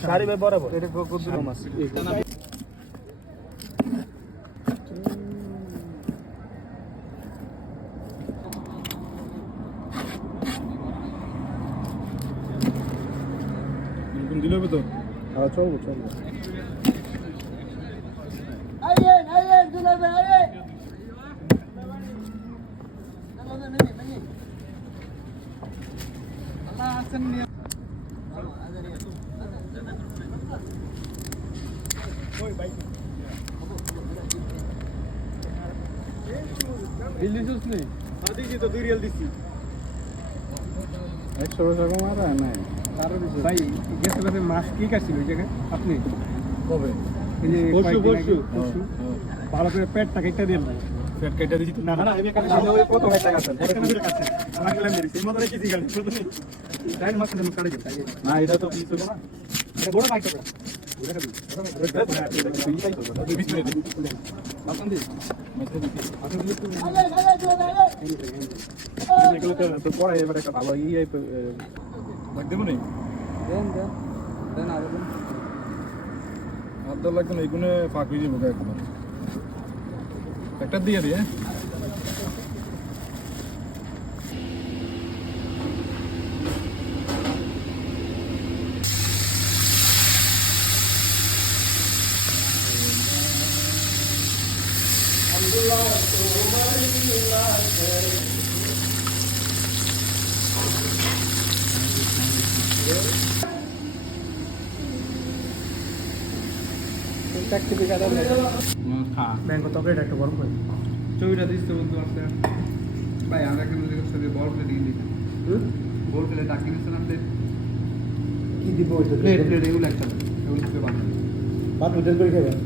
শাড়ি ভাই বরাবর এটা কত মাছ দিলে হবে তো হ্যাঁ চলবো চলবো মাছ কি কাটছিল ওই জায়গায় আপনি কবে ভালো করে পেটটা কেটে দিন পেট কেটে দিচ্ছি না না আমি কত টাকা আছে আমাকে লাগবে এই মতো রেখে দিই গাড়ি টাইম মাছ কাটে না এটা তো কিছু না এটা বড় বাইক তো পরে এবার একটা ভালো ইয়ে দেবো নেই দেন আবেদন আদার লাগবে না এইগুলো ফাঁক হয়ে যাবো একদম একটা দিয়ে দিয়ে ব্যাংক তবে এটা একটা গরম হয় ছবিটা দিস তো বন্ধু আছে ভাই আমরা কিন্তু বল প্লেট দিয়ে দিই বল প্লেট ডাকি দিচ্ছিলাম কি দিব প্লেট প্লেট এগুলো একটা এগুলো বাদ বাদ করে খাবেন